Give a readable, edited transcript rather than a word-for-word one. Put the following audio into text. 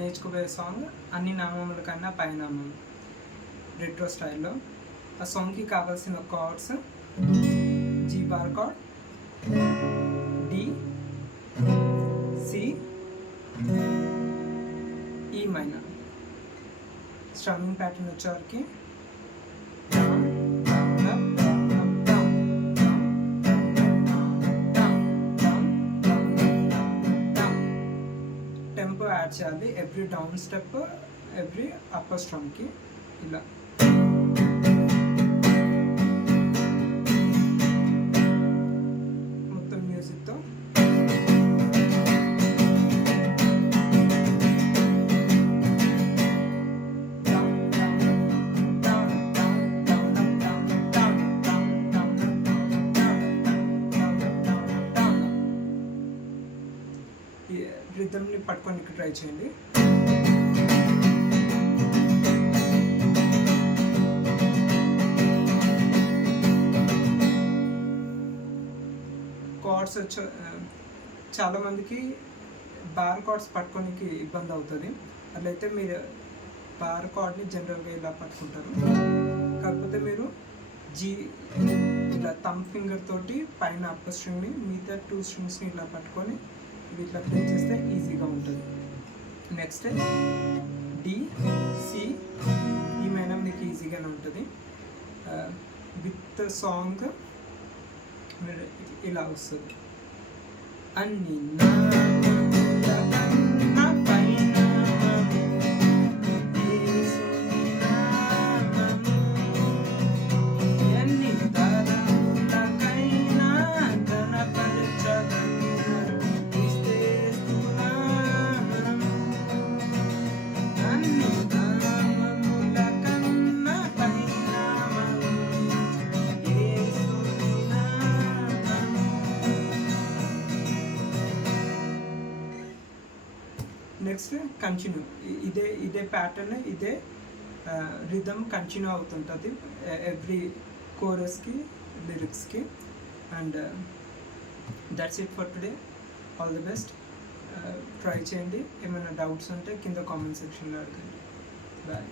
నేర్చుకోబోయే song అన్ని నామముల కన్నా పైనామం retro స్టైల్లో. ఆ సాంగ్కి కావాల్సిన chords G bar chord, D, C, E minor. Strumming pattern వచ్చేవారికి టెంపో యాడ్ చేయాలి. Every down step, every upper స్ట్రమ్కి ఇలా. మొత్తం మ్యూజిక్తో రిథమ్ని పట్టుకోనికి ట్రై చేయండి. కార్డ్స్ చాలామందికి బార్ కార్డ్స్ పట్టుకోనికి ఇబ్బంది అవుతుంది. అట్లయితే మీరు బార్ కార్డ్ని జనరల్గా ఇలా పట్టుకుంటారు. కాకపోతే మీరు జీ ఇలా థంబ్ ఫింగర్ తోటి పైన అప్పర్ స్ట్రింగ్ని, మిగతా 2 స్ట్రింగ్స్ని ఇలా పట్టుకొని ఇట్లా ప్లే చేస్తే ఈజీగా ఉంటుంది. Next D, C, E minor మీకు ఈజీగానే ఉంటుంది. విత్ సాంగ్ ఇలా వస్తుంది. అన్ని నెక్స్ట్ కంటిన్యూ. ఇదే ప్యాటర్న్, ఇదే రిథమ్ కంటిన్యూ అవుతుంటుంది ఎవ్రీ కోరస్కి, లిరిక్స్కి. And that's it for today. All the best. Try చేయండి. ఏమైనా డౌట్స్ ఉంటే కింద కామెంట్ సెక్షన్లో అడగండి. బాయ్.